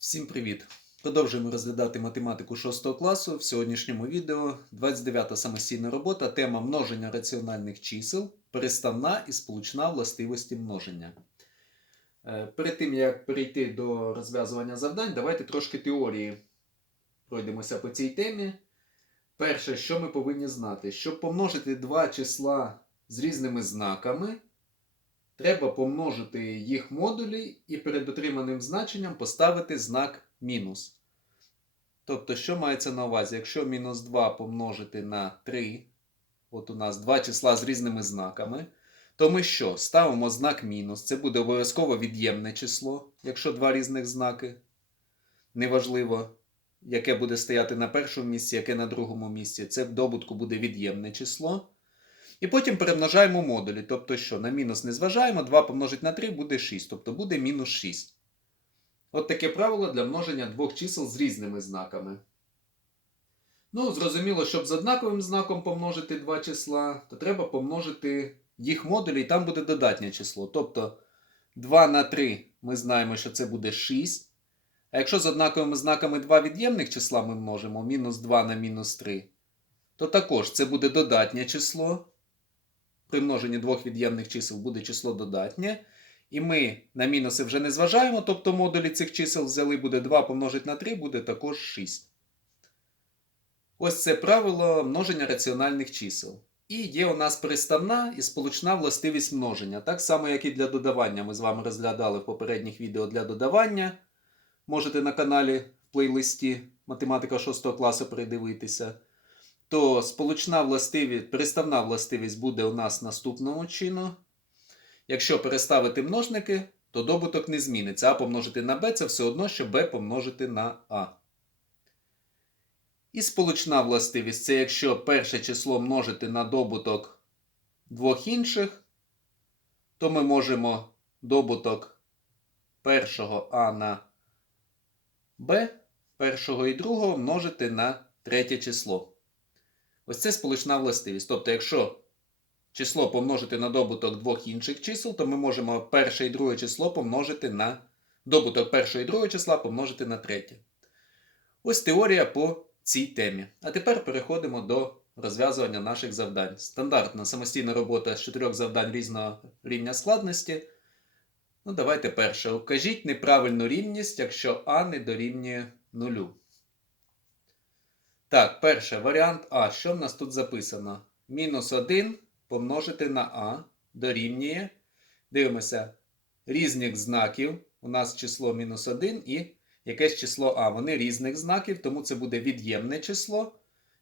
Всім привіт! Продовжуємо розглядати математику 6 класу. В сьогоднішньому відео 29-та самостійна робота, тема множення раціональних чисел, переставна і сполучна властивості множення. Е, Перед тим як перейти до розв'язування завдань, давайте трошки теорії пройдемося по цій темі. Перше, що ми повинні знати, щоб помножити два числа з різними знаками, треба помножити їх модулі і перед отриманим значенням поставити знак мінус. Тобто, що мається на увазі? Якщо мінус 2 помножити на 3, от у нас два числа з різними знаками, то ми що? Ставимо знак мінус. Це буде обов'язково від'ємне число, якщо два різних знаки. Неважливо, яке буде стояти на першому місці, яке на другому місці. Це в добутку буде від'ємне число. І потім перемножаємо модулі. Тобто, що на мінус не зважаємо, 2 помножити на 3 буде 6, тобто буде мінус 6. От таке правило для множення двох чисел з різними знаками. Ну, зрозуміло, щоб з однаковим знаком помножити два числа, то треба помножити їх модулі, і там буде додатнє число. Тобто 2 на 3 ми знаємо, що це буде 6. А якщо з однаковими знаками два від'ємних числа ми множимо, мінус 2 на мінус 3, то також це буде додатнє число. При множенні двох від'ємних чисел буде число додатнє. І ми на мінуси вже не зважаємо, тобто модулі цих чисел взяли буде 2 помножити на 3, буде також 6. Ось це правило множення раціональних чисел. І є у нас переставна і сполучна властивість множення. Так само, як і для додавання. Ми з вами розглядали в попередніх відео для додавання. Можете на каналі в плейлисті Математика 6 класу передивитися. То сполучна властивість, переставна властивість буде у нас наступного чину. Якщо переставити множники, то добуток не зміниться. А помножити на b це все одно, що b помножити на а. І сполучна властивість це якщо перше число множити на добуток двох інших, то ми можемо добуток першого а на b, першого і другого множити на третє число. Ось це сполучна властивість. Тобто, якщо число помножити на добуток двох інших чисел, то ми можемо перше і друге число помножити на добуток першого і другого числа помножити на третє. Ось теорія по цій темі. А тепер переходимо до розв'язування наших завдань. Стандартна самостійна робота з чотирьох завдань різного рівня складності. Ну, давайте перше. Укажіть неправильну рівність, якщо А не дорівнює нулю. Так, перше, варіант А. Що в нас тут записано? Мінус 1 помножити на А дорівнює. Дивимося, різних знаків. У нас число мінус 1 і якесь число А. Вони різних знаків, тому це буде від'ємне число.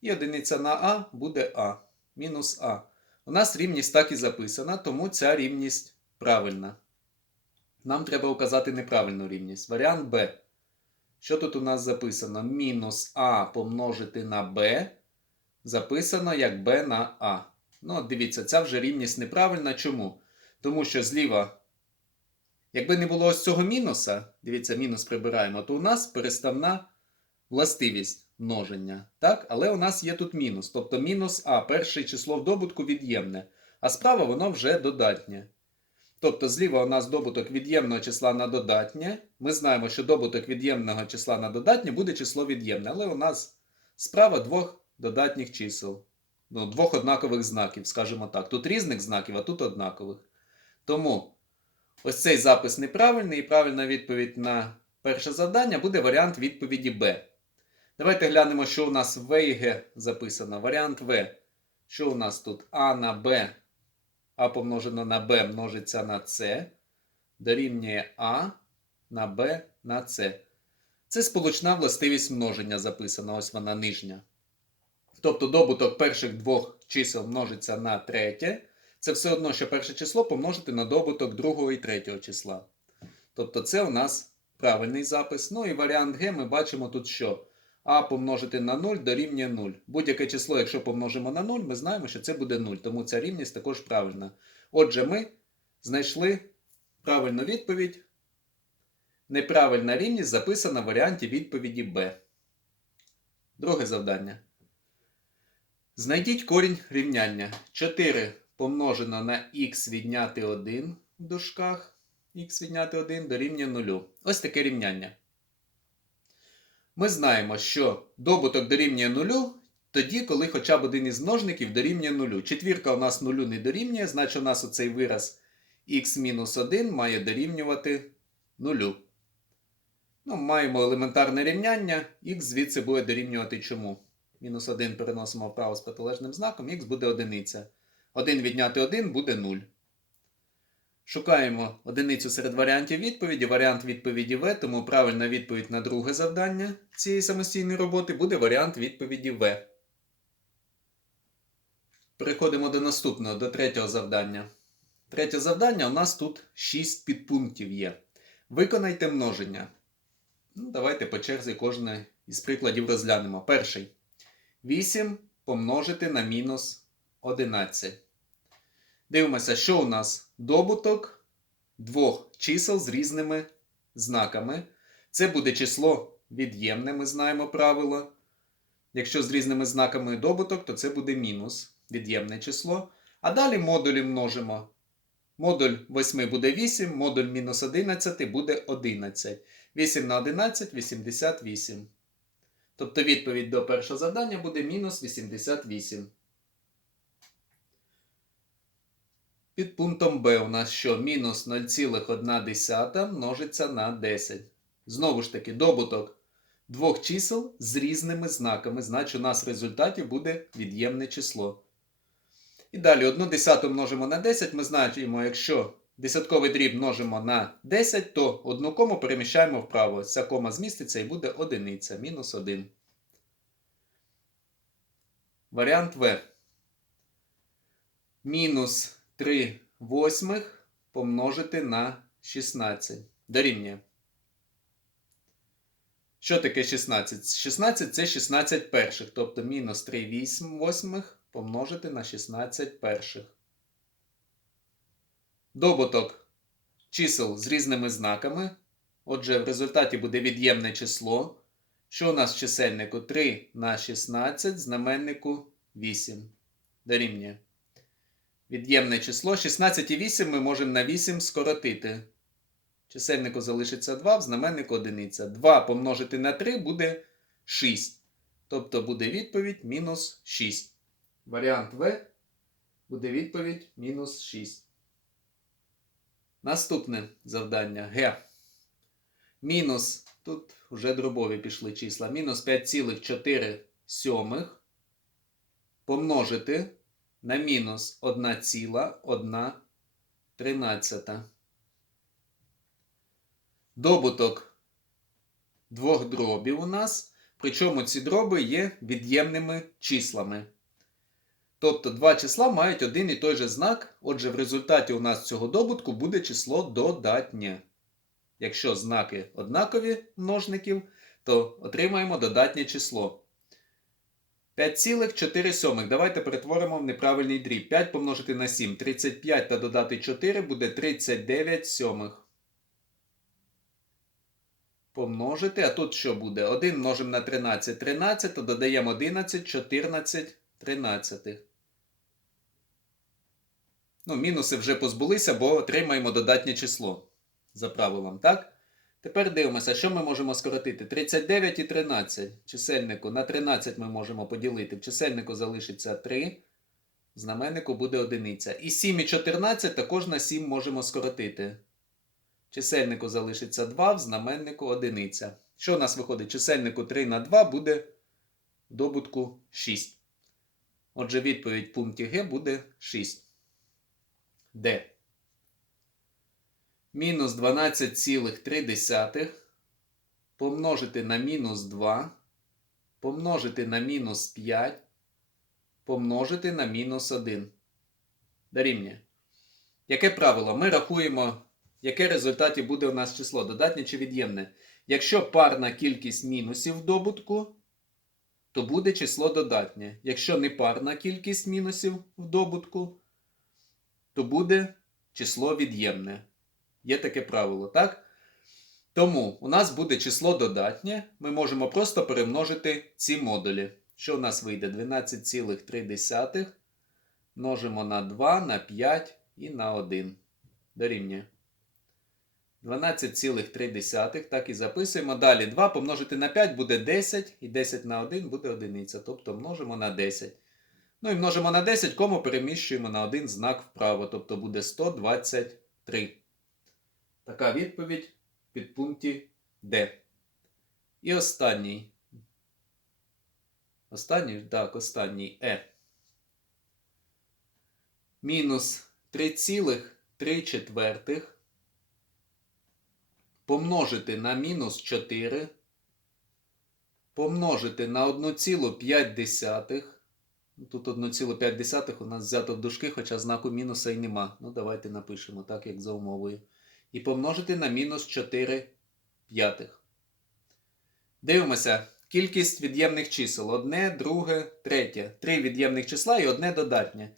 І одиниця на А буде А. Мінус А. У нас рівність так і записана, тому ця рівність правильна. Нам треба указати неправильну рівність. Варіант Б. Що тут у нас записано? Мінус А помножити на Б. Записано як Б на А. Ну, дивіться, ця вже рівність неправильна. Чому? Тому що зліва, якби не було ось цього мінуса, дивіться, мінус прибираємо, то у нас переставна властивість множення. Так? Але у нас є тут мінус. Тобто мінус А, перше число в добутку від'ємне, а справа воно вже додатнє. Тобто зліва у нас добуток від'ємного числа на додатнє. Ми знаємо, що добуток від'ємного числа на додатнє буде число від'ємне, але у нас справа двох додатніх чисел. Ну, двох однакових знаків, скажімо так. Тут різних знаків, а тут однакових. Тому ось цей запис неправильний, і правильна відповідь на перше завдання буде варіант відповіді Б. Давайте глянемо, що у нас В і Г записано. Варіант В. Що у нас тут? А на Б. А помножено на b множиться на c, дорівнює А на b на c. Це сполучна властивість множення записана, ось вона нижня. Тобто добуток перших двох чисел множиться на третє. Це все одно, що перше число помножити на добуток другого і третього числа. Тобто це у нас правильний запис. Ну і варіант Г ми бачимо тут що? А помножити на 0 дорівнює 0. Будь-яке число, якщо помножимо на 0, ми знаємо, що це буде 0, тому ця рівність також правильна. Отже, ми знайшли правильну відповідь. Неправильна рівність записана в варіанті відповіді Б. Друге завдання. Знайдіть корінь рівняння. 4 помножено на х відняти 1 в дужках. х відняти 1 дорівнює 0. Ось таке рівняння. Ми знаємо, що добуток дорівнює нулю тоді, коли хоча б один із множників дорівнює нулю. Четвірка у нас нулю не дорівнює, значить у нас оцей вираз х-1 має дорівнювати нулю. Ну, маємо елементарне рівняння, х звідси буде дорівнювати чому? Мінус 1 переносимо вправо з протилежним знаком, х буде одиниця. 1 відняти 1 буде 0. Шукаємо одиницю серед варіантів відповіді. Варіант відповіді В, тому правильна відповідь на друге завдання цієї самостійної роботи буде варіант відповіді В. Переходимо до наступного, до третього завдання. Третє завдання у нас тут 6 підпунктів є. Виконайте множення. Ну, давайте по черзі кожне із прикладів розглянемо. Перший. 8 помножити на мінус 11. Дивимося, що у нас добуток двох чисел з різними знаками. Це буде число від'ємне, ми знаємо правило. Якщо з різними знаками добуток, то це буде мінус від'ємне число. А далі модулі множимо. Модуль 8 буде 8, модуль мінус 11 буде 11. 8 на 11 88. Тобто відповідь до першого завдання буде мінус 88. Під пунктом Б у нас що? Мінус 0,1 множиться на 10. Знову ж таки, добуток двох чисел з різними знаками. Значить, у нас в результаті буде від'ємне число. І далі 1 десяту множимо на 10. Ми знаємо, якщо десятковий дріб множимо на 10, то одну кому переміщаємо вправо. Ця кома зміститься і буде одиниця, мінус 1. Варіант В. Мінус 3 восьмих помножити на 16. Дорівнює. Що таке 16? 16 це 16 перших. Тобто мінус 3 вісім восьмих помножити на 16 перших. Добуток чисел з різними знаками. Отже, в результаті буде від'ємне число. Що у нас в чисельнику 3 на 16, знаменнику 8. Дорівнює. Від'ємне число 16 і 8 ми можемо на 8 скоротити. Чисельнику залишиться 2, в знаменнику 1. 2 помножити на 3 буде 6. Тобто буде відповідь мінус 6. Варіант В буде відповідь мінус 6. Наступне завдання Г. Мінус, тут вже дробові пішли числа. Мінус 5,4 помножити на мінус 1,1. Добуток двох дробів у нас. Причому ці дроби є від'ємними числами. Тобто два числа мають один і той же знак. Отже, в результаті у нас цього добутку буде число додатнє. Якщо знаки однакові множників, то отримаємо додатнє число. 5,4. Давайте перетворимо в неправильний дріб. 5 помножити на 7. 35 та додати 4 буде 39 сьомих. Помножити. А тут що буде? 1 множимо на 13. 13, то додаємо 11, 14, 13. Ну, мінуси вже позбулися, бо отримаємо додатнє число. За правилом, так? Тепер дивимося, що ми можемо скоротити. 39 і 13. Чисельнику на 13 ми можемо поділити. В чисельнику залишиться 3. В знаменнику буде одиниця. І 7 і 14 також на 7 можемо скоротити. Чисельнику залишиться 2, в знаменнику одиниця. Що у нас виходить? Чисельнику 3 на 2 буде добутку 6. Отже, відповідь в пункті Г буде 6. Д. Мінус 12,3 помножити на мінус 2, помножити на мінус 5, помножити на мінус 1. Дорівнює. Яке правило? Ми рахуємо, яке в результаті буде у нас число, додатнє чи від'ємне. Якщо парна кількість мінусів в добутку, то буде число додатнє. Якщо не парна кількість мінусів в добутку, то буде число від'ємне. Є таке правило, так? Тому у нас буде число додатнє. Ми можемо просто перемножити ці модулі. Що у нас вийде? 12,3 множимо на 2, на 5 і на 1. Дорівнює. 12,3. Так і записуємо. Далі 2 помножити на 5 буде 10, і 10 на 1 буде одиниця. Тобто множимо на 10. Ну і множимо на 10, кому переміщуємо на один знак вправо. Тобто буде 123. Така відповідь під пункті Д. І останній. Останній? Так, останній Е. Мінус 3,3 четвертих помножити на мінус 4, помножити на 1,5. Ну, Тут 1,5 у нас взято в дужки, хоча знаку мінуса і нема. Ну, давайте напишемо так, як за умовою. І помножити на мінус 4 п'ятих. Дивимося. Кількість від'ємних чисел. Одне, друге, третє. Три від'ємних числа і одне додатнє.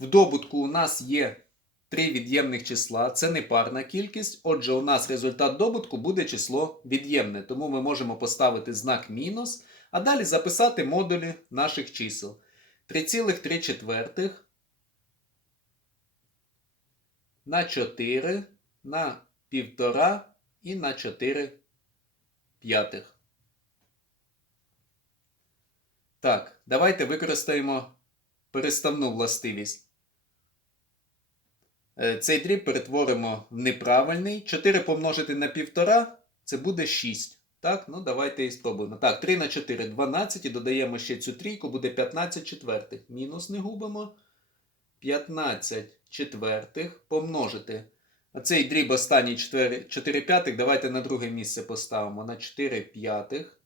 В добутку у нас є три від'ємних числа. Це не парна кількість. Отже, у нас результат добутку буде число від'ємне. Тому ми можемо поставити знак мінус, а далі записати модулі наших чисел. 3,3 четвертих на 4 на 1,5 і на 4 п'ятих. Так, давайте використаємо переставну властивість. Е, Цей дріб перетворимо в неправильний. 4 помножити на 1,5 це буде 6. Так, ну давайте і спробуємо. Так, 3 на 4 12 і додаємо ще цю трійку, буде 15 четвертих. Мінус не губимо. 15 четвертих помножити. А цей дріб останній 4, 4 п'ятих давайте на друге місце поставимо на 4 п'ятих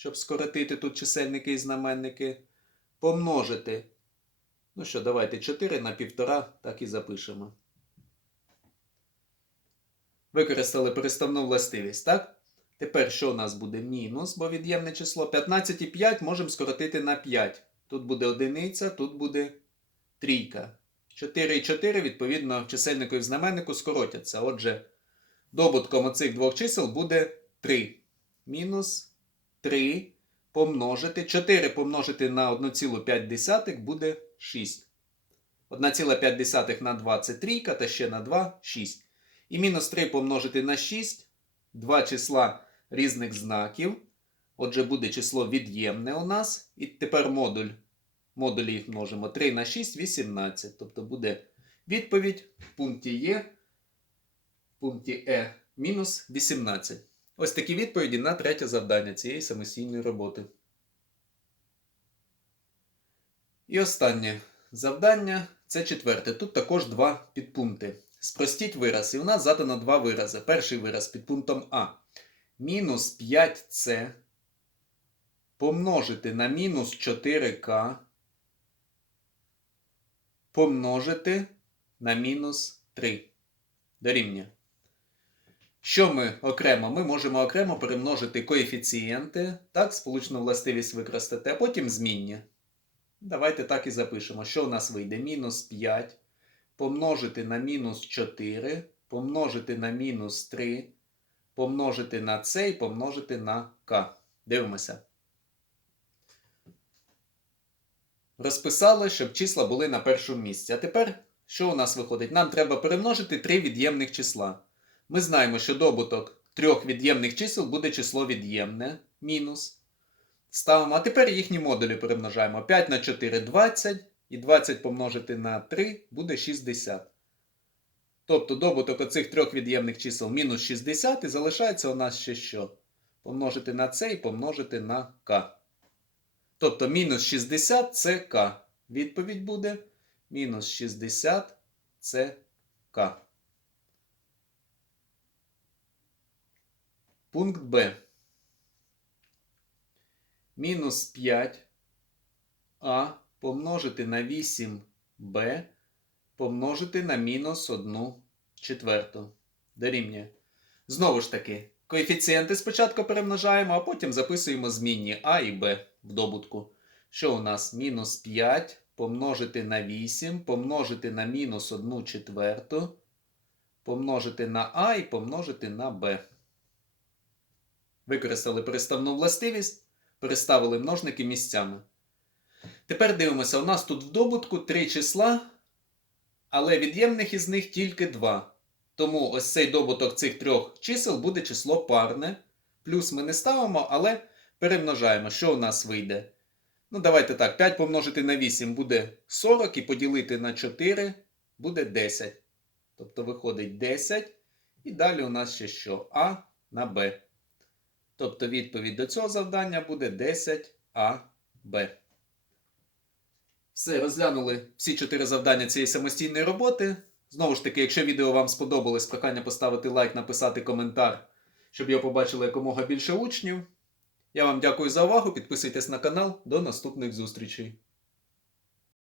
щоб скоротити тут чисельники і знаменники, помножити. Ну що, давайте 4 на 1,5, так і запишемо. Використали переставну властивість, так? Тепер що у нас буде? Мінус, бо від'ємне число 15,5 можемо скоротити на 5. Тут буде одиниця, тут буде трійка. 4 і 4, відповідно, чисельнику і знаменнику скоротяться. Отже, добутком оцих двох чисел буде 3. Мінус 3 помножити. 4 помножити на 1,5 буде 6. 1,5 на 2 це трійка, та ще на 2 6. І мінус 3 помножити на 6. Два числа різних знаків. Отже, буде число від'ємне у нас. І тепер модуль. Модулі їх множимо. 3 на 6 18. Тобто буде відповідь в пункті Є, в пункті Е мінус 18. Ось такі відповіді на третє завдання цієї самостійної роботи. І останнє завдання це четверте. Тут також два підпункти. Спростіть вираз. І у нас задано два вирази. Перший вираз під пунктом А. Мінус 5С помножити на мінус 4К помножити на мінус 3. Дорівнює. Що ми окремо? Ми можемо окремо перемножити коефіцієнти, так, сполучну властивість використати, а потім змінні. Давайте так і запишемо. Що у нас вийде? Мінус 5 помножити на мінус 4, помножити на мінус 3, помножити на С і помножити на К. Дивимося. Розписали, щоб числа були на першому місці. А тепер, що у нас виходить? Нам треба перемножити три від'ємних числа. Ми знаємо, що добуток трьох від'ємних чисел буде число від'ємне мінус. Ставимо, а тепер їхні модулі перемножаємо. 5 на 4 20, і 20 помножити на 3 буде 60. Тобто добуток оцих трьох від'ємних чисел мінус 60, і залишається у нас ще що? Помножити на це і помножити на k. Тобто мінус 60 це k. Відповідь буде мінус 60 це k. Пункт Б. Мінус 5а помножити на 8b помножити на мінус 1 четверту. Дорівнює. Знову ж таки, коефіцієнти спочатку перемножаємо, а потім записуємо змінні а і b в добутку. Що у нас? Мінус 5 помножити на 8, помножити на мінус 1 четверту, помножити на а і помножити на b. Використали переставну властивість, переставили множники місцями. Тепер дивимося, у нас тут в добутку три числа, але від'ємних із них тільки два. Тому ось цей добуток цих трьох чисел буде число парне. Плюс ми не ставимо, але перемножаємо. Що у нас вийде? Ну, давайте так, 5 помножити на 8 буде 40 і поділити на 4 буде 10. Тобто виходить 10. І далі у нас ще що? А на Б. Тобто відповідь до цього завдання буде 10АБ. Все, розглянули всі чотири завдання цієї самостійної роботи. Знову ж таки, якщо відео вам сподобалось, прохання поставити лайк, написати коментар, щоб його побачили якомога більше учнів. Я вам дякую за увагу. Підписуйтесь на канал. До наступних зустрічей.